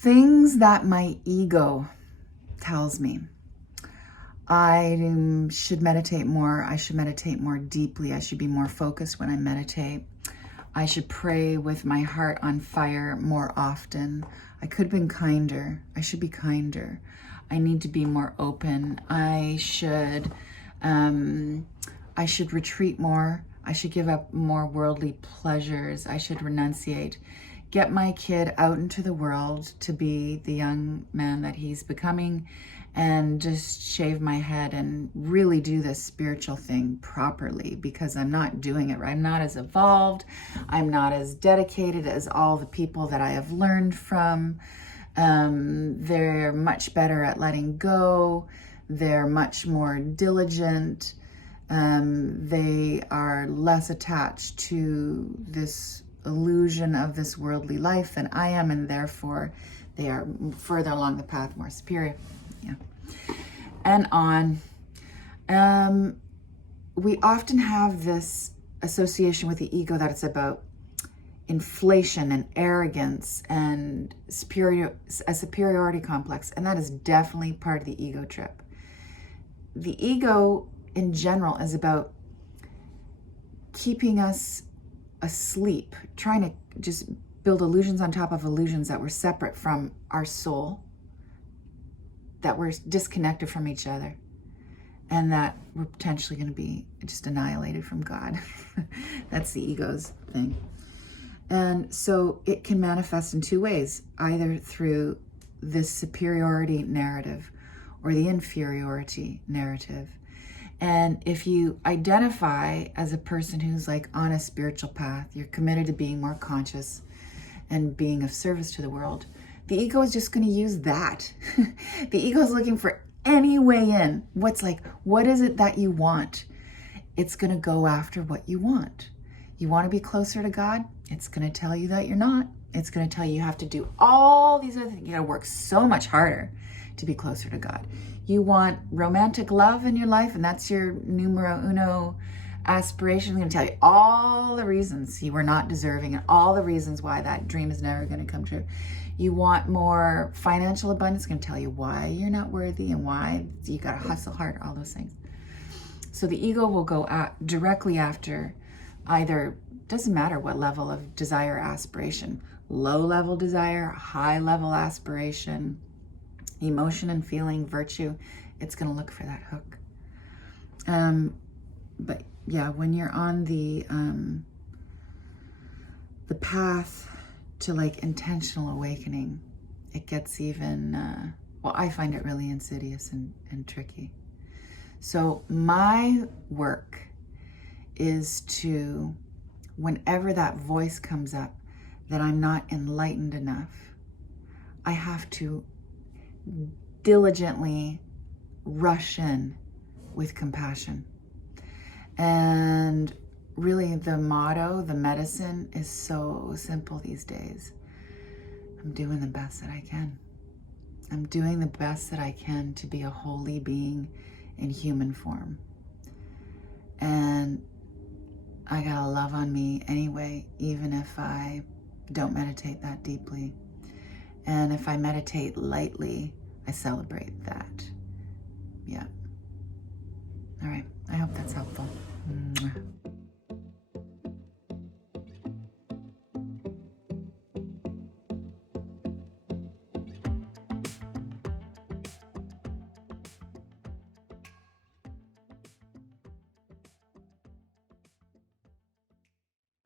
Things that my ego tells me. I should meditate more. I should meditate more deeply. I should be more focused when I meditate. I should pray with my heart on fire more often. I could have been kinder. I should be kinder. I need to be more open. I should retreat more. I should give up more worldly pleasures. I should renunciate. Get my kid out into the world to be the young man that he's becoming, and just shave my head and really do this spiritual thing properly, because I'm not doing it right. I'm not as evolved. I'm not as dedicated as all the people that I have learned from. They're much better at letting go. They're much more diligent. They are less attached to this illusion of this worldly life than I am, and therefore they are further along the path, more superior. Yeah. And on. We often have this association with the ego that it's about inflation and arrogance and a superiority complex, and that is definitely part of the ego trip. The ego in general is about keeping us asleep, trying to just build illusions on top of illusions that we're separate from our soul, that we're disconnected from each other, and that we're potentially going to be just annihilated from God. That's the ego's thing. And so it can manifest in two ways, either through this superiority narrative or the inferiority narrative. And if you identify as a person who's like on a spiritual path, you're committed to being more conscious and being of service to the world, the ego is just going to use that. The ego is looking for any way in. What is it that you want? It's going to go after what you want. You want to be closer to God? It's going to tell you that you're not. It's going to tell you have to do all these other things. You got to work so much harder to be closer to God. You want romantic love in your life, and that's your numero uno aspiration. I'm going to tell you all the reasons you were not deserving and all the reasons why that dream is never going to come true. You want more financial abundance, going to tell you why you're not worthy and why you got to hustle hard, all those things. So the ego will go directly after either, doesn't matter what level of desire or aspiration, low level desire, high level aspiration, emotion and feeling, virtue, it's going to look for that hook. But yeah, when you're on the path to like intentional awakening, it gets even, I find it really insidious and tricky. So my work is to, whenever that voice comes up that I'm not enlightened enough, I have to diligently rush in with compassion. And really the motto, the medicine is so simple these days. I'm doing the best that I can. I'm doing the best that I can to be a holy being in human form. And I gotta love on me anyway, even if I don't meditate that deeply. And if I meditate lightly, I celebrate that. Yeah. All right. I hope that's helpful. Mwah.